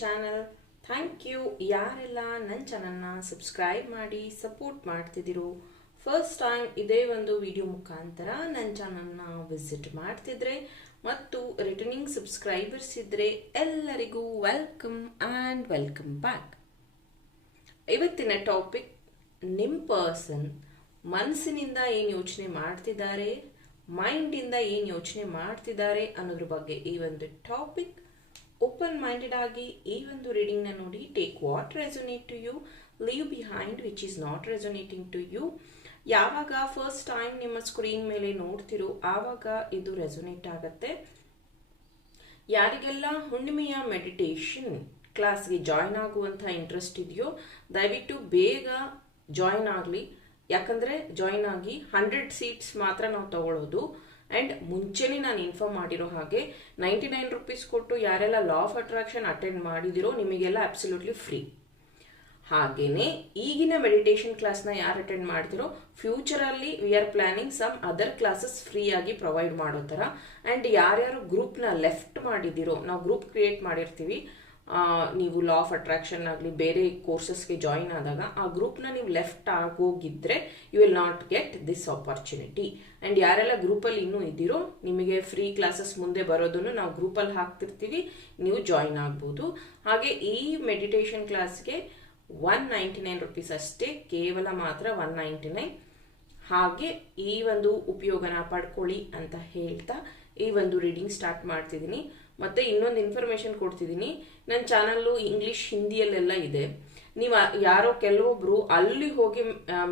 Channel thank you ಯಾರೆಲ್ಲ ನನ್ನ ಚಾನಲ್ನ ಸಬ್ಸ್ಕ್ರೈಬ್ ಮಾಡಿ ಸಪೋರ್ಟ್ ಮಾಡ್ತಿದ್ದೀರು ಫಸ್ಟ್ ಟೈಮ್ ಇದೇ ಒಂದು ವಿಡಿಯೋ ಮುಖಾಂತರ ನನ್ನ ಚಾನಲ್ನ ವಿಸಿಟ್ ಮಾಡ್ತಿದ್ರೆ ಮತ್ತು ರಿಟರ್ನಿಂಗ್ ಸಬ್ಸ್ಕ್ರೈಬರ್ಸ್ ಇದ್ದರೆ ಎಲ್ಲರಿಗೂ ವೆಲ್ಕಮ್ ಆ್ಯಂಡ್ ವೆಲ್ಕಮ್ ಬ್ಯಾಕ್ ಇವತ್ತಿನ ಟಾಪಿಕ್ ನಿಮ್ಮ ಪರ್ಸನ್ ಮನಸ್ಸಿನಿಂದ ಏನು ಯೋಚನೆ ಮಾಡ್ತಿದ್ದಾರೆ ಮೈಂಡಿಂದ ಏನು ಯೋಚನೆ ಮಾಡ್ತಿದ್ದಾರೆ ಅನ್ನೋದ್ರ ಬಗ್ಗೆ ಈ ಒಂದು ಟಾಪಿಕ್ ಓಪನ್ ಮೈಂಡೆಡ್ ಆಗಿ ಈ ಒಂದು ರೀಡಿಂಗ್ನ ನೋಡಿ take what resonate to you leave behind which is not resonating to you ಯಾವಾಗ ಫಸ್ಟ್ ಟೈಮ್ ನಿಮ್ಮ ಸ್ಕ್ರೀನ್ ಮೇಲೆ ನೋಡ್ತಿರೋ, ಆವಾಗ ಇದು ರೆಸೊನೇಟ್ ಆಗತ್ತೆ. ಯಾರಿಗೆಲ್ಲ ಹುಣ್ಣಿಮೆಯ ಮೆಡಿಟೇಷನ್ ಕ್ಲಾಸ್ಗೆ ಜಾಯ್ನ್ ಆಗುವಂಥ ಇಂಟ್ರೆಸ್ಟ್ ಇದೆಯೋ, ದಯವಿಟ್ಟು ಬೇಗ ಜಾಯ್ನ್ ಆಗಲಿ. ಯಾಕಂದರೆ ಜಾಯ್ನ್ ಆಗಿ ಹಂಡ್ರೆಡ್ ಸೀಟ್ಸ್ ಮಾತ್ರ ನಾವು ತಗೊಳ್ಳೋದು ಆ್ಯಂಡ್ ಮುಂಚೆನೇ ನಾನು ಇನ್ಫಾರ್ಮ್ ಮಾಡಿರೋ ಹಾಗೆ ನೈಂಟಿ ನೈನ್ ರುಪೀಸ್ ಕೊಟ್ಟು ಯಾರೆಲ್ಲ ಲಾ ಆಫ್ ಅಟ್ರಾಕ್ಷನ್ ಅಟೆಂಡ್ ಮಾಡಿದಿರೋ ನಿಮಗೆಲ್ಲ ಅಬ್ಸಲ್ಯೂಟ್ಲಿ ಫ್ರೀ ಹಾಗೇನೆ ಈಗಿನ ಮೆಡಿಟೇಷನ್ ಕ್ಲಾಸ್ನ ಯಾರು ಅಟೆಂಡ್ ಮಾಡ್ತಿರೋ ಫ್ಯೂಚರಲ್ಲಿ we are planning some other classes ಫ್ರೀಯಾಗಿ ಪ್ರೊವೈಡ್ ಮಾಡೋ ಥರ. ಆ್ಯಂಡ್ ಯಾರ್ಯಾರು ಗ್ರೂಪ್ನ ಲೆಫ್ಟ್ ಮಾಡಿದಿರೋ, ನಾವು ಗ್ರೂಪ್ ಕ್ರಿಯೇಟ್ ಮಾಡಿರ್ತೀವಿ ನೀವು ಲಾ ಆಫ್ ಅಟ್ರಾಕ್ಷನ್ ಆಗಲಿ, ಬೇರೆ ಕೋರ್ಸಸ್ಗೆ ಜಾಯಿನ್ ಆದಾಗ ಆ ಗ್ರೂಪ್ನ ನೀವು left ಆಗೋಗಿದ್ರೆ you will not get this opportunity and ಯಾರೆಲ್ಲ ಗ್ರೂಪಲ್ಲಿ ಇನ್ನೂ ಇದ್ದೀರೋ, ನಿಮಗೆ ಫ್ರೀ ಕ್ಲಾಸಸ್ ಮುಂದೆ ಬರೋದನ್ನು ನಾವು ಗ್ರೂಪಲ್ಲಿ ಹಾಕ್ತಿರ್ತೀವಿ, ನೀವು ಜಾಯಿನ್ ಆಗ್ಬೋದು. ಹಾಗೆ ಈ ಮೆಡಿಟೇಷನ್ ಕ್ಲಾಸ್ಗೆ ಒನ್ ನೈಂಟಿ ನೈನ್ ರುಪೀಸ್ ಅಷ್ಟೇ, ಕೇವಲ ಮಾತ್ರ ಒನ್ ನೈಂಟಿ ನೈನ್ ಹಾಗೆ ಈ ಒಂದು ಉಪಯೋಗನ ಪಡ್ಕೊಳ್ಳಿ ಅಂತ ಹೇಳ್ತಾ ಈ ಒಂದು ರೀಡಿಂಗ್ ಸ್ಟಾರ್ಟ್ ಮಾಡ್ತಿದ್ದೀನಿ ಮತ್ತೆ ಇನ್ನೊಂದು ಇನ್ಫಾರ್ಮೇಷನ್ ಕೊಡ್ತಿದ್ದೀನಿ ನನ್ನ ಚಾನಲ್ಲು ಇಂಗ್ಲಿಷ್ ಹಿಂದಿಯಲ್ಲೆಲ್ಲ ಇದೆ. ನೀವು ಯಾರೋ ಕೆಲವೊಬ್ರು ಅಲ್ಲಿ ಹೋಗಿ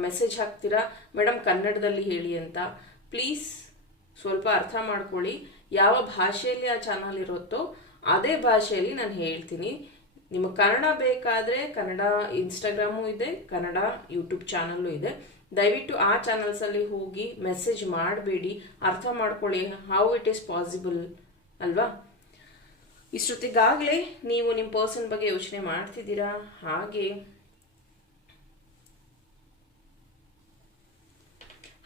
ಮೆಸೇಜ್ ಹಾಕ್ತೀರಾ? ಮೇಡಮ್ ಕನ್ನಡದಲ್ಲಿ ಹೇಳಿ ಅಂತ. ಪ್ಲೀಸ್ ಸ್ವಲ್ಪ ಅರ್ಥ ಮಾಡ್ಕೊಳ್ಳಿ. ಯಾವ ಭಾಷೆಯಲ್ಲಿ ಆ ಚಾನಲ್ ಇರುತ್ತೋ, ಅದೇ ಭಾಷೆಯಲ್ಲಿ ನಾನು ಹೇಳ್ತೀನಿ. ನಿಮಗೆ ಕನ್ನಡ ಬೇಕಾದರೆ ಕನ್ನಡ ಇನ್ಸ್ಟಾಗ್ರಾಮು ಇದೆ, ಕನ್ನಡ ಯೂಟ್ಯೂಬ್ ಚಾನಲ್ಲು ಇದೆ. ದಯವಿಟ್ಟು ಆ ಚಾನಲ್ಸಲ್ಲಿ ಹೋಗಿ ಮೆಸೇಜ್ ಮಾಡಬೇಡಿ, ಅರ್ಥ ಮಾಡ್ಕೊಳ್ಳಿ ಹೌ ಇಟ್ ಈಸ್ ಪಾಸಿಬಲ್ ಅಲ್ವಾ? ಇಷ್ಟೊತ್ತಿಗಾಗಲೇ ನೀವು ನಿಮ್ಮ ಪರ್ಸನ್ ಬಗ್ಗೆ ಯೋಚನೆ ಮಾಡ್ತಿದ್ದೀರಾ? ಹಾಗೆ.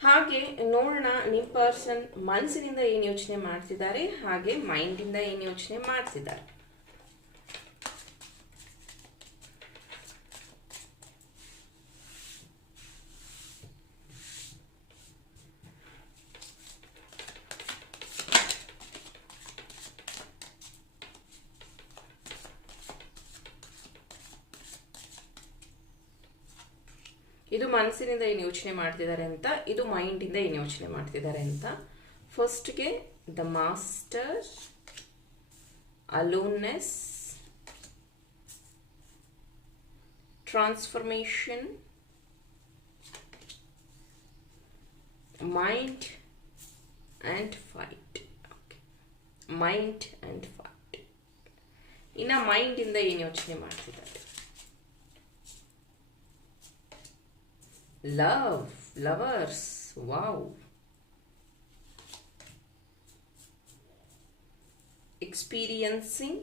ಹಾಗೆ ನೋಡೋಣ ನಿಮ್ಮ ಪರ್ಸನ್ ಮನಸ್ಸಿನಿಂದ ಏನು ಯೋಚನೆ ಮಾಡ್ತಿದ್ದಾರೆ, ಹಾಗೆ ಮೈಂಡಿಂದ ಏನು ಯೋಚನೆ ಮಾಡ್ತಿದ್ದಾರೆ ಇದು ಮನಸ್ಸಿನಿಂದ ಏನು ಯೋಚನೆ ಮಾಡ್ತಿದ್ದಾರೆ ಅಂತ, ಇದು ಮೈಂಡಿಂದ ಏನು ಯೋಚನೆ ಮಾಡ್ತಿದ್ದಾರೆ ಅಂತ. ಫಸ್ಟ್ಗೆ the master aloneness transformation mind and fight mind and fight ಇನ್ನು ಮೈಂಡಿಂದ ಏನು ಯೋಚನೆ ಮಾಡ್ತಿದ್ದಾರೆ. Love lovers wow. Experiencing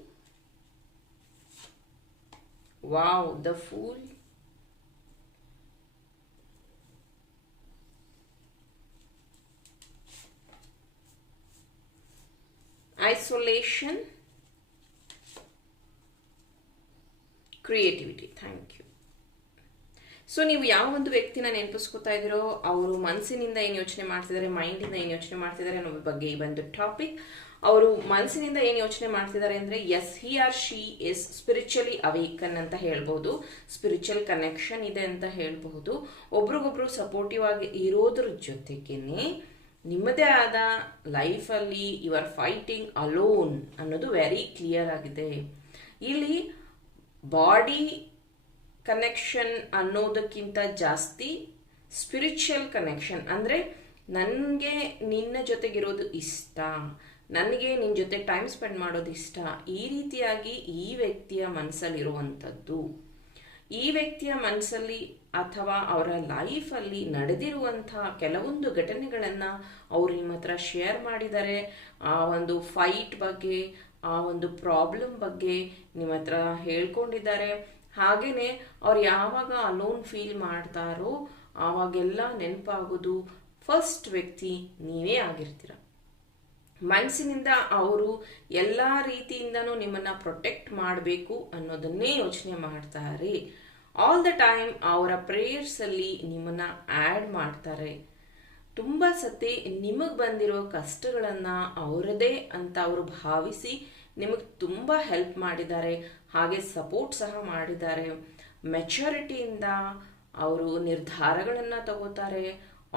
wow the fool. Isolation. Creativity thank you so ನೀವು ಯಾವ ಒಂದು ವ್ಯಕ್ತಿನ ನೆನಪಿಸ್ಕೊತಾ ಇದ್ದೀರೋ, ಅವರು ಮನಸ್ಸಿನಿಂದ ಏನು ಯೋಚನೆ ಮಾಡ್ತಿದ್ದಾರೆ, ಮೈಂಡಿಂದ ಏನು ಯೋಚನೆ ಮಾಡ್ತಿದ್ದಾರೆ ಅನ್ನೋ ಬಗ್ಗೆ ಈ ಒಂದು ಟಾಪಿಕ್ ಅವರು ಮನಸ್ಸಿನಿಂದ ಏನು ಯೋಚನೆ ಮಾಡ್ತಿದ್ದಾರೆ ಅಂದರೆ yes he or she is spiritually awaken ಅಂತ ಹೇಳ್ಬೋದು. ಸ್ಪಿರಿಚುವಲ್ ಕನೆಕ್ಷನ್ ಇದೆ ಅಂತ ಹೇಳ್ಬಹುದು. ಒಬ್ರಿಗೊಬ್ರು ಸಪೋರ್ಟಿವ್ ಆಗಿ ಇರೋದ್ರ ಜೊತೆಗೇನೆ ನಿಮ್ಮದೇ ಆದ ಲೈಫಲ್ಲಿ ಯು ಆರ್ ಫೈಟಿಂಗ್ ಅಲೋನ್ ಅನ್ನೋದು ವೆರಿ ಕ್ಲಿಯರ್ ಆಗಿದೆ. ಇಲ್ಲಿ ಬಾಡಿ ಕನೆಕ್ಷನ್ ಅನ್ನೋದಕ್ಕಿಂತ ಜಾಸ್ತಿ ಸ್ಪಿರಿಚುವಲ್ ಕನೆಕ್ಷನ್ ಅಂದರೆ ನನಗೆ ನಿನ್ನ ಜೊತೆಗಿರೋದು ಇಷ್ಟ, ನನಗೆ ನಿನ್ನ ಜೊತೆ ಟೈಮ್ ಸ್ಪೆಂಡ್ ಮಾಡೋದು ಇಷ್ಟ ಈ ರೀತಿಯಾಗಿ ಈ ವ್ಯಕ್ತಿಯ ಮನಸ್ಸಲ್ಲಿರುವಂಥದ್ದು ಈ ವ್ಯಕ್ತಿಯ ಮನಸ್ಸಲ್ಲಿ ಅಥವಾ ಅವರ ಲೈಫಲ್ಲಿ ನಡೆದಿರುವಂಥ ಕೆಲವೊಂದು ಘಟನೆಗಳನ್ನು ಅವರು ನಿಮ್ಮ ಹತ್ರ ಶೇರ್ ಮಾಡಿದ್ದಾರೆ ಆ ಒಂದು ಫೈಟ್ ಬಗ್ಗೆ, ಆ ಒಂದು ಪ್ರಾಬ್ಲಮ್ ಬಗ್ಗೆ ನಿಮ್ಮ ಹತ್ರ ಹೇಳ್ಕೊಂಡಿದ್ದಾರೆ. ಹಾಗೆಯೇ ಅವ್ರು ಯಾವಾಗ ಅಲೋನ್ ಫೀಲ್ ಮಾಡ್ತಾರೋ ಆವಾಗೆಲ್ಲ ನೆನಪಾಗೋದು ಫಸ್ಟ್ ವ್ಯಕ್ತಿ ನೀವೇ ಆಗಿರ್ತೀರ. ಮನಸ್ಸಿನಿಂದ ಅವರು ಎಲ್ಲ ರೀತಿಯಿಂದನೂ ನಿಮ್ಮನ್ನ ಪ್ರೊಟೆಕ್ಟ್ ಮಾಡಬೇಕು ಅನ್ನೋದನ್ನೇ ಯೋಚನೆ ಮಾಡ್ತಾರೆ. ಆಲ್ ದ ಟೈಮ್ ಅವರ ಪ್ರೇಯರ್ಸ್ ಅಲ್ಲಿ ನಿಮ್ಮನ್ನ ಆಡ್ ಮಾಡ್ತಾರೆ. ತುಂಬ ಸತಿ ನಿಮಗೆ ಬಂದಿರೋ ಕಷ್ಟಗಳನ್ನು ಅವರದೇ ಅಂತ ಅವರು ಭಾವಿಸಿ ನಿಮಗೆ ತುಂಬ ಹೆಲ್ಪ್ ಮಾಡಿದ್ದಾರೆ, ಹಾಗೆ ಸಪೋರ್ಟ್ ಸಹ ಮಾಡಿದ್ದಾರೆ. ಮೆಚುರಿಟಿಯಿಂದ ಅವರು ನಿರ್ಧಾರಗಳನ್ನು ತಗೋತಾರೆ.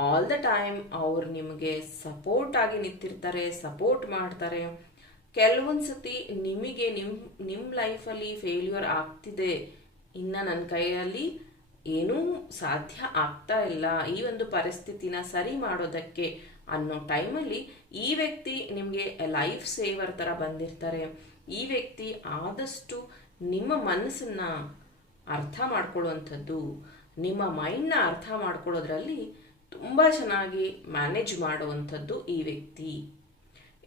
ಆಲ್ ದ ಟೈಮ್ ಅವರು ನಿಮಗೆ ಸಪೋರ್ಟ್ ಆಗಿ ನಿಂತಿರ್ತಾರೆ ಸಪೋರ್ಟ್ ಮಾಡ್ತಾರೆ. ಕೆಲವೊಂದು ಸತಿ ನಿಮಗೆ ನಿಮ್ಮ ನಿಮ್ಮ ಲೈಫಲ್ಲಿ ಫೇಲ್ಯೂರ್ ಆಗ್ತಿದೆ. ಇನ್ನು ನನ್ನ ಕೈಯಲ್ಲಿ ಏನೂ ಸಾಧ್ಯ ಆಗ್ತಾ ಇಲ್ಲ. ಈ ಒಂದು ಪರಿಸ್ಥಿತಿನ ಸರಿ ಮಾಡೋದಕ್ಕೆ ಅನ್ನೋ ಟೈಮಲ್ಲಿ ಈ ವ್ಯಕ್ತಿ ನಿಮಗೆ ಲೈಫ್ ಸೇವರ್ ಥರ ಬಂದಿರ್ತಾರೆ. ಈ ವ್ಯಕ್ತಿ ಆದಷ್ಟು ನಿಮ್ಮ ಮನಸ್ಸನ್ನ ಅರ್ಥ ಮಾಡ್ಕೊಳ್ಳುವಂಥದ್ದು, ನಿಮ್ಮ ಮೈಂಡ್ನ ಅರ್ಥ ಮಾಡ್ಕೊಳ್ಳೋದ್ರಲ್ಲಿ ತುಂಬ ಚೆನ್ನಾಗಿ ಮ್ಯಾನೇಜ್ ಮಾಡುವಂಥದ್ದು ಈ ವ್ಯಕ್ತಿ.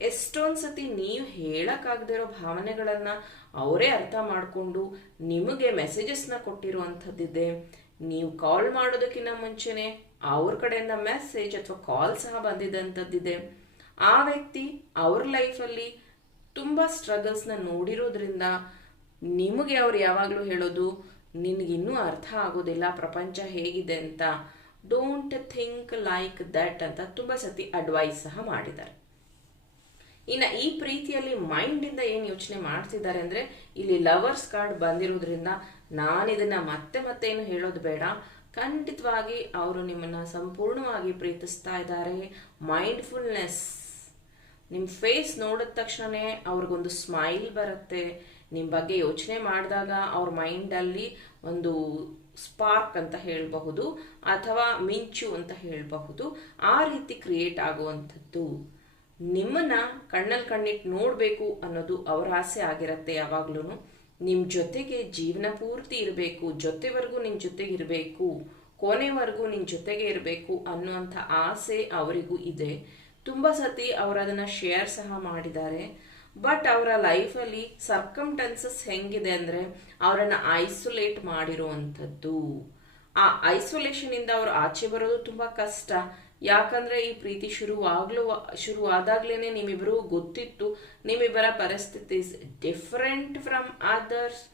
ಎಷ್ಟೊಂದು ಸತಿ ನೀವು ಹೇಳೋಕ್ಕಾಗದಿರೋ ಭಾವನೆಗಳನ್ನು ಅವರೇ ಅರ್ಥ ಮಾಡಿಕೊಂಡು ನಿಮಗೆ ಮೆಸೇಜಸ್ನ ಕೊಟ್ಟಿರುವಂಥದ್ದಿದೆ. ನೀವು ಕಾಲ್ ಮಾಡೋದಕ್ಕಿಂತ ಮುಂಚೆನೆ ಅವ್ರ ಕಡೆಯಿಂದ ಮೆಸೇಜ್ ಅಥವಾ ಕಾಲ್ ಸಹ ಬಂದಿದ್ದಂಥದ್ದಿದೆ ಆ ವ್ಯಕ್ತಿ ಅವ್ರ ಲೈಫಲ್ಲಿ ತುಂಬ ಸ್ಟ್ರಗಲ್ಸ್ನ ನೋಡಿರೋದ್ರಿಂದ ನಿಮಗೆ ಅವ್ರು ಯಾವಾಗಲೂ ಹೇಳೋದು ನಿನಗಿನ್ನೂ ಅರ್ಥ ಆಗೋದಿಲ್ಲ, ಪ್ರಪಂಚ ಹೇಗಿದೆ ಅಂತ. ಡೋಂಟ್ ಥಿಂಕ್ ಲೈಕ್ ದಟ್ ಅಂತ ತುಂಬ ಸತಿ ಅಡ್ವೈಸ್ ಸಹ ಮಾಡಿದ್ದಾರೆ. ಇನ್ನು ಈ ಪ್ರೀತಿಯಲ್ಲಿ ಮೈಂಡಿಂದ ಏನು ಯೋಚನೆ ಮಾಡ್ತಿದ್ದಾರೆ ಅಂದರೆ, ಇಲ್ಲಿ ಲವರ್ಸ್ ಕಾರ್ಡ್ ಬಂದಿರೋದ್ರಿಂದ ನಾನು ಇದನ್ನ ಮತ್ತೆ ಮತ್ತೆ ಏನು ಹೇಳೋದು ಬೇಡ. ಖಂಡಿತವಾಗಿ ಅವರು ನಿಮ್ಮನ್ನು ಸಂಪೂರ್ಣವಾಗಿ ಪ್ರೀತಿಸ್ತಾ ಇದ್ದಾರೆ. ಮೈಂಡ್ಫುಲ್ನೆಸ್ ನಿಮ್ಮ ಫೇಸ್ ನೋಡಿದ ತಕ್ಷಣನೇ ಅವ್ರಿಗೊಂದು ಸ್ಮೈಲ್ ಬರುತ್ತೆ. ನಿಮ್ಮ ಬಗ್ಗೆ ಯೋಚನೆ ಮಾಡಿದಾಗ ಅವ್ರ ಮೈಂಡಲ್ಲಿ ಒಂದು ಸ್ಪಾರ್ಕ್ ಅಂತ ಹೇಳಬಹುದು ಅಥವಾ ಮಿಂಚು ಅಂತ ಹೇಳಬಹುದು. ಆ ರೀತಿ ಕ್ರಿಯೇಟ್ ಆಗುವಂಥದ್ದು. ನಿಮ್ಮನ್ನ ಕಣ್ಣಲ್ಲಿ ಕಣ್ಣಿಟ್ಟು ನೋಡಬೇಕು ಅನ್ನೋದು ಅವರ ಆಸೆ ಆಗಿರತ್ತೆ ಯಾವಾಗ್ಲೂ ನಿಮ್ಮ ಜೊತೆಗೆ ಜೀವನ ಪೂರ್ತಿ ಇರಬೇಕು, ಜೊತೆವರೆಗೂ ನಿಮ್ಮ ಜೊತೆಗೆ ಇರಬೇಕು, ಕೊನೆವರೆಗೂ ನಿನ್ನ ಜೊತೆಗೆ ಇರಬೇಕು ಅನ್ನುವಂಥ ಆಸೆ ಅವರಿಗೂ ಇದೆ. ತುಂಬ ಸತಿ ಅವರು ಅದನ್ನು ಶೇರ್ ಸಹ ಮಾಡಿದ್ದಾರೆ. ಬಟ್ ಅವರ ಲೈಫಲ್ಲಿ ಸರ್ಕಮ್ಟೆನ್ಸಸ್ ಹೆಂಗಿದೆ ಅಂದರೆ ಅವರನ್ನು ಐಸೋಲೇಟ್ ಮಾಡಿರುವಂಥದ್ದು. ಆ ಐಸೋಲೇಷನ್ ಇಂದ ಅವರು ಆಚೆ ಬರೋದು ತುಂಬಾ ಕಷ್ಟ. ಯಾಕಂದ್ರೆ ಈ ಪ್ರೀತಿ ಶುರುವಾಗ್ಲೂ ಶುರು ಆದಾಗ್ಲೇನೆ ನಿಮ್ಮಿಬ್ರು ಗೊತ್ತಿತ್ತು. ನಿಮ್ಮಿಬ್ಬರ ಪರಿಸ್ಥಿತಿ ಡಿಫ್ರೆಂಟ್ ಫ್ರಮ್ ಅದರ್ಸ್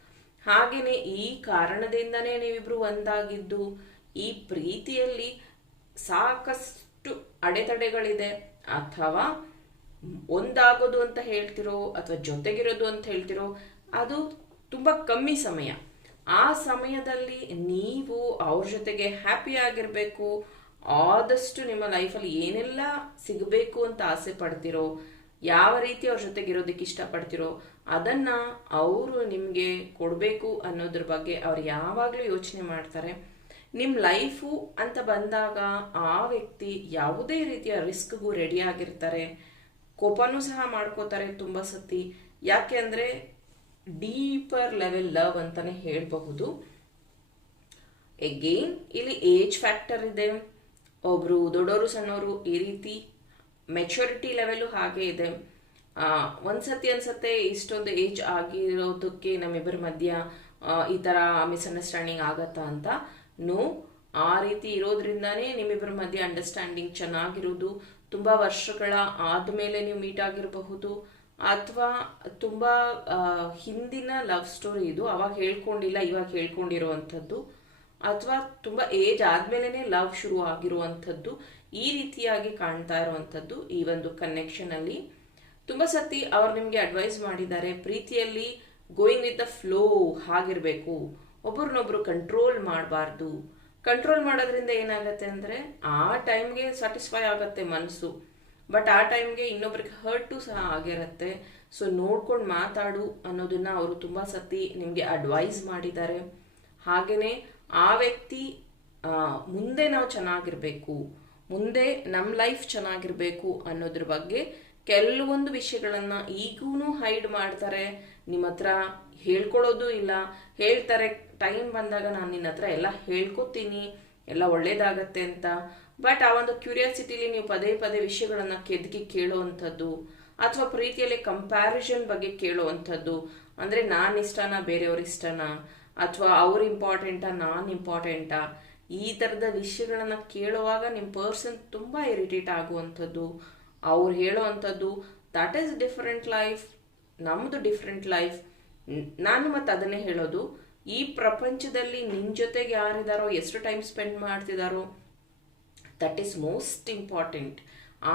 ಹಾಗೆಯೇ ಈ ಕಾರಣದಿಂದನೇ ನೀವಿಬ್ರು ಒಂದಾಗಿದ್ದು. ಈ ಪ್ರೀತಿಯಲ್ಲಿ ಸಾಕಷ್ಟು ಅಡೆತಡೆಗಳಿದೆ. ಅಥವಾ ಒಂದಾಗೋದು ಅಂತ ಹೇಳ್ತಿರೋ, ಅಥವಾ ಜೊತೆಗಿರೋದು ಅಂತ ಹೇಳ್ತಿರೋ, ಅದು ತುಂಬ ಕಮ್ಮಿ ಸಮಯ. ಆ ಸಮಯದಲ್ಲಿ ನೀವು ಅವ್ರ ಜೊತೆಗೆ ಹ್ಯಾಪಿ ಆಗಿರ್ಬೇಕು. ಆದಷ್ಟು ನಿಮ್ಮ ಲೈಫಲ್ಲಿ ಏನೆಲ್ಲ ಸಿಗಬೇಕು ಅಂತ ಆಸೆ ಪಡ್ತಿರೋ, ಯಾವ ರೀತಿ ಅವ್ರ ಜೊತೆಗೆ ಇರೋದಕ್ಕೆ ಇಷ್ಟಪಡ್ತಿರೋ, ಅದನ್ನ ಅವರು ನಿಮಗೆ ಕೊಡಬೇಕು ಅನ್ನೋದ್ರ ಬಗ್ಗೆ ಅವ್ರು ಯಾವಾಗಲೂ ಯೋಚನೆ ಮಾಡ್ತಾರೆ. ನಿಮ್ಮ ಲೈಫು ಅಂತ ಬಂದಾಗ ಆ ವ್ಯಕ್ತಿ ಯಾವುದೇ ರೀತಿಯ ರಿಸ್ಕ್ಗೂ ರೆಡಿ ಆಗಿರ್ತಾರೆ. ಕೋಪನೂ ಸಹ ಮಾಡ್ಕೋತಾರೆ ತುಂಬ ಸತಿ. ಯಾಕೆ ಅಂದರೆ ಡೀಪರ್ ಲೆವೆಲ್ ಲವ್ ಅಂತಲೇ ಹೇಳಬಹುದು. ಎಗೇನ್ ಇಲ್ಲಿ ಏಜ್ ಫ್ಯಾಕ್ಟರ್ ಇದೆ. ಒಬ್ರು ದೊಡ್ಡವರು ಸಣ್ಣವರು ಈ ರೀತಿ ಮೆಚುರಿಟಿ ಲೆವೆಲು ಹಾಗೆ ಇದೆ. ಒಂದು ಒಂದ್ಸತಿ ಅನ್ಸತ್ತೆ ಇಷ್ಟೊಂದು ಏಜ್ ಆಗಿರೋದಕ್ಕೆ ನಮ್ಮಿಬ್ಬರ ಮಧ್ಯ ಈ ತರ ಮಿಸ್ಅಂಡರ್ಸ್ಟ್ಯಾಂಡಿಂಗ್ ಆಗತ್ತಾ ಅಂತ. ನೋ ಆ ರೀತಿ ಇರೋದ್ರಿಂದಾನೇ ನಿಮ್ಮಿಬ್ಬರ ಮಧ್ಯೆ ಅಂಡರ್ಸ್ಟ್ಯಾಂಡಿಂಗ್ ಚೆನ್ನಾಗಿರೋದು. ತುಂಬಾ ವರ್ಷಗಳ ಆದಮೇಲೆ ನೀವು ಮೀಟ್ ಆಗಿರಬಹುದು. ಅಥವಾ ತುಂಬಾ ಹಿಂದಿನ ಲವ್ ಸ್ಟೋರಿ ಇದು. ಅವಾಗ ಹೇಳ್ಕೊಂಡಿಲ್ಲ, ಇವಾಗ ಹೇಳ್ಕೊಂಡಿರುವಂಥದ್ದು. ಅಥವಾ ತುಂಬ ಏಜ್ ಆದ್ಮೇಲೆ ಲವ್ ಶುರು ಆಗಿರುವಂಥದ್ದು ಈ ರೀತಿಯಾಗಿ ಕಾಣ್ತಾ ಇರುವಂಥದ್ದು ಈ ಒಂದು ಕನೆಕ್ಷನಲ್ಲಿ ತುಂಬಾ ಸತಿ ಅವ್ರು ನಿಮಗೆ ಅಡ್ವೈಸ್ ಮಾಡಿದ್ದಾರೆ, ಪ್ರೀತಿಯಲ್ಲಿ ಗೋಯಿಂಗ್ ವಿತ್ ದ ಫ್ಲೋ ಆಗಿರಬೇಕು ಒಬ್ರನ್ನೊಬ್ರು ಕಂಟ್ರೋಲ್ ಮಾಡಬಾರ್ದು. ಕಂಟ್ರೋಲ್ ಮಾಡೋದ್ರಿಂದ ಏನಾಗುತ್ತೆ ಅಂದ್ರೆ ಆ ಟೈಮ್ಗೆ ಸ್ಯಾಟಿಸ್ಫೈ ಆಗುತ್ತೆ ಮನಸ್ಸು. ಬಟ್ ಆ ಟೈಮ್ಗೆ ಇನ್ನೊಬ್ರಿಗೆ ಹರ್ಟು ಸಹ ಆಗಿರತ್ತೆ. ಸೊ ನೋಡ್ಕೊಂಡು ಮಾತಾಡು ಅನ್ನೋದನ್ನ ಅವರು ತುಂಬಾ ಸತಿ ನಿಮಗೆ ಅಡ್ವೈಸ್ ಮಾಡಿದ್ದಾರೆ. ಹಾಗೇನೆ ಆ ವ್ಯಕ್ತಿ ಮುಂದೆ ನಾವು ಚೆನ್ನಾಗಿರಬೇಕು, ಮುಂದೆ ನಮ್ಮ ಲೈಫ್ ಚೆನ್ನಾಗಿರಬೇಕು ಅನ್ನೋದ್ರ ಬಗ್ಗೆ ಕೆಲವೊಂದು ವಿಷಯಗಳನ್ನು ಈಗೂ ಹೈಡ್ ಮಾಡ್ತಾರೆ. ನಿಮ್ಮ ಹತ್ರ ಹೇಳ್ಕೊಳ್ಳೋದು ಇಲ್ಲ. ಹೇಳ್ತಾರೆ ಟೈಮ್ ಬಂದಾಗ ನಾನು ನಿನ್ನ ಹತ್ರ ಎಲ್ಲ ಹೇಳ್ಕೊತೀನಿ, ಎಲ್ಲ ಒಳ್ಳೇದಾಗತ್ತೆ ಅಂತ. ಬಟ್ ಆ ಒಂದು ಕ್ಯೂರಿಯಾಸಿಟಿಲಿ ನೀವು ಪದೇ ಪದೇ ವಿಷಯಗಳನ್ನು ಕೆದಕಿ ಕೇಳುವಂಥದ್ದು, ಅಥವಾ ಪ್ರೀತಿಯಲ್ಲಿ ಕಂಪ್ಯಾರಿಸನ್ ಬಗ್ಗೆ ಕೇಳುವಂಥದ್ದು, ಅಂದ್ರೆ ನಾನು ಇಷ್ಟನಾ, ಬೇರೆಯವ್ರ ಇಷ್ಟನಾ? ಅಥವಾ ಅವ್ರು ಇಂಪಾರ್ಟೆಂಟಾ ನಾನ್ ಇಂಪಾರ್ಟೆಂಟಾ ಈ ಥರದ ವಿಷಯಗಳನ್ನು ಕೇಳುವಾಗ ನಿಮ್ಮ ಪರ್ಸನ್ ತುಂಬಾ ಇರಿಟೇಟ್ ಆಗುವಂಥದ್ದು. ಅವ್ರು ಹೇಳುವಂಥದ್ದು ದಟ್ ಈಸ್ ಡಿಫ್ರೆಂಟ್ ಲೈಫ್ ನಮ್ಮದು ಡಿಫ್ರೆಂಟ್ ಲೈಫ್ ನಾನು ಮತ್ತೆ ಅದನ್ನೇ ಹೇಳೋದು, ಈ ಪ್ರಪಂಚದಲ್ಲಿ ನಿನ್ನ ಜೊತೆಗೆ ಯಾರಿದಾರೋ, ಎಷ್ಟು ಟೈಮ್ ಸ್ಪೆಂಡ್ ಮಾಡ್ತಿದಾರೋ ದಟ್ ಈಸ್ ಮೋಸ್ಟ್ ಇಂಪಾರ್ಟೆಂಟ್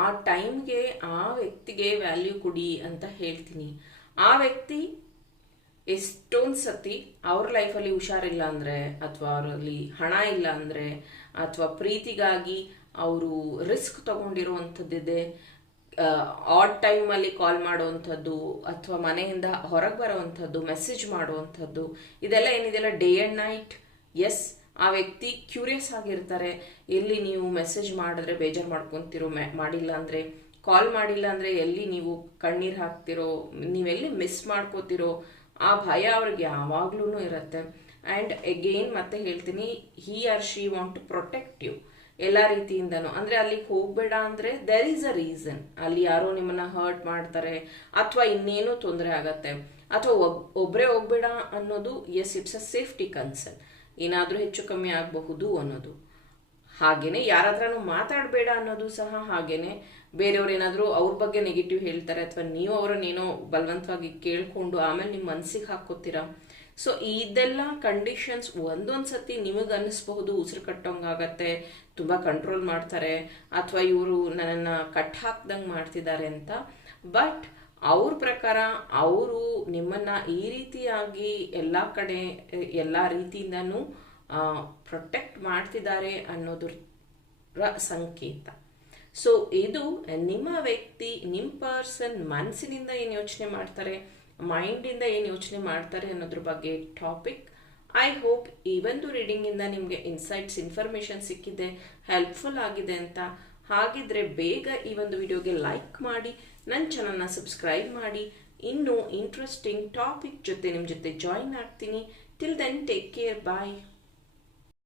ಆ ಟೈಮ್ಗೆ ಆ ವ್ಯಕ್ತಿಗೆ ವ್ಯಾಲ್ಯೂ ಕೊಡಿ ಅಂತ ಹೇಳ್ತೀನಿ. ಆ ವ್ಯಕ್ತಿ ಎಷ್ಟೊಂದು ಸತಿ ಅವ್ರ ಲೈಫಲ್ಲಿ ಹುಷಾರಿಲ್ಲ ಅಂದರೆ ಅಥವಾ ಅವರಲ್ಲಿ ಹಣ ಇಲ್ಲ ಅಂದರೆ ಅಥವಾ ಪ್ರೀತಿಗಾಗಿ ಅವರು ರಿಸ್ಕ್ ತಗೊಂಡಿರುವಂಥದ್ದಿದೆ ಆಡ್ ಟೈಮಲ್ಲಿ ಕಾಲ್ ಮಾಡುವಂಥದ್ದು ಅಥವಾ ಮನೆಯಿಂದ ಹೊರಗೆ ಬರುವಂಥದ್ದು ಮೆಸೇಜ್ ಮಾಡುವಂಥದ್ದು, ಇದೆಲ್ಲ ಏನಿದೆಯಲ್ಲ ಡೇ ಆ್ಯಂಡ್ ನೈಟ್ ಎಸ್ ಆ ವ್ಯಕ್ತಿ ಕ್ಯೂರಿಯಸ್ ಆಗಿರ್ತಾರೆ. ಎಲ್ಲಿ ನೀವು ಮೆಸೇಜ್ ಮಾಡಿದ್ರೆ ಬೇಜಾರು ಮಾಡ್ಕೊತಿರೋ ಮಾಡಿಲ್ಲ ಅಂದರೆ ಕಾಲ್ ಮಾಡಿಲ್ಲ ಅಂದರೆ ಎಲ್ಲಿ ನೀವು ಕಣ್ಣೀರು ಹಾಕ್ತಿರೋ, ನೀವೆಲ್ಲಿ ಮಿಸ್ ಮಾಡ್ಕೋತಿರೋ ಆ ಭಯ ಅವ್ರಿಗೆ ಯಾವಾಗ್ಲೂ ಇರುತ್ತೆ. ಆ್ಯಂಡ್ ಎಗೇನ್ ಮತ್ತೆ ಹೇಳ್ತೀನಿ he or she want to protect you ಎಲ್ಲ ರೀತಿಯಿಂದನೂ. ಅಂದರೆ ಅಲ್ಲಿಗೆ ಹೋಗಬೇಡ ಅಂದರೆ ದೆರ್ ಈಸ್ ಅ ರೀಸನ್ ಅಲ್ಲಿ ಯಾರೋ ನಿಮ್ಮನ್ನ ಹರ್ಟ್ ಮಾಡ್ತಾರೆ ಅಥವಾ ಇನ್ನೇನೋ ತೊಂದರೆ ಆಗತ್ತೆ. ಅಥವಾ ಒಬ್ ಒಬ್ಬರೇ ಹೋಗ್ಬೇಡ ಅನ್ನೋದು yes it's a safety concern ಏನಾದರೂ ಹೆಚ್ಚು ಕಮ್ಮಿ ಆಗಬಹುದು ಅನ್ನೋದು. ಹಾಗೇನೆ ಯಾರ ಮಾತಾಡಬೇಡ ಅನ್ನೋದು ಸಹ ಹಾಗೇನೆ. ಬೇರೆಯವ್ರು ಏನಾದರೂ ಅವ್ರ ಬಗ್ಗೆ ನೆಗೆಟಿವ್ ಹೇಳ್ತಾರೆ ಅಥವಾ ನೀವು ಅವರನ್ನೇನೋ ಬಲವಂತವಾಗಿ ಕೇಳಿಕೊಂಡು ಆಮೇಲೆ ನಿಮ್ಮ ಮನಸ್ಸಿಗೆ ಹಾಕೋತೀರಾ ಸೊ ಇದೆಲ್ಲ ಕಂಡೀಷನ್ಸ್ ಒಂದೊಂದು ಸತಿ ನಿಮಗೆ ಅನ್ನಿಸ್ಬಹುದು, ಉಸಿರು ಕಟ್ಟೋಂಗಾಗತ್ತೆ, ತುಂಬ ಕಂಟ್ರೋಲ್ ಮಾಡ್ತಾರೆ, ಅಥವಾ ಇವರು ನನ್ನನ್ನು ಕಟ್ ಹಾಕ್ದಂಗೆ ಮಾಡ್ತಿದ್ದಾರೆ ಅಂತ. ಬಟ್ ಅವ್ರ ಪ್ರಕಾರ ಅವರು ನಿಮ್ಮನ್ನು ಈ ರೀತಿಯಾಗಿ ಎಲ್ಲ ಕಡೆ, ಎಲ್ಲ ರೀತಿಯಿಂದನೂ ಪ್ರೊಟೆಕ್ಟ್ ಮಾಡ್ತಿದ್ದಾರೆ ಅನ್ನೋದ್ರ ಸಂಕೇತ. ಸೊ ಇದು ನಿಮ್ಮ ವ್ಯಕ್ತಿ, ನಿಮ್ಮ ಪರ್ಸನ್ ಮನಸ್ಸಿನಿಂದ ಏನು ಯೋಚನೆ ಮಾಡ್ತಾರೆ ಮೈಂಡಿಂದ ಏನು ಯೋಚನೆ ಮಾಡ್ತಾರೆ ಅನ್ನೋದ್ರ ಬಗ್ಗೆ ಟಾಪಿಕ್ ಐ ಹೋಪ್ ಈ ಒಂದು ರೀಡಿಂಗಿಂದ ನಿಮಗೆ ಇನ್ಸೈಟ್ಸ್ ಇನ್ಫಾರ್ಮೇಷನ್ ಸಿಕ್ಕಿದೆ ಹೆಲ್ಪ್ಫುಲ್ ಆಗಿದೆ ಅಂತ. ಹಾಗಿದ್ರೆ ಬೇಗ ಈ ಒಂದು ವಿಡಿಯೋಗೆ ಲೈಕ್ ಮಾಡಿ ನನ್ನ ಚಾನಲ್ನ ಸಬ್ಸ್ಕ್ರೈಬ್ ಮಾಡಿ. ಇನ್ನೂ ಇಂಟ್ರೆಸ್ಟಿಂಗ್ ಟಾಪಿಕ್ ಜೊತೆ ನಿಮ್ಮ ಜೊತೆ ಜಾಯಿನ್ ಆಗ್ತೀನಿ. Till then take care bye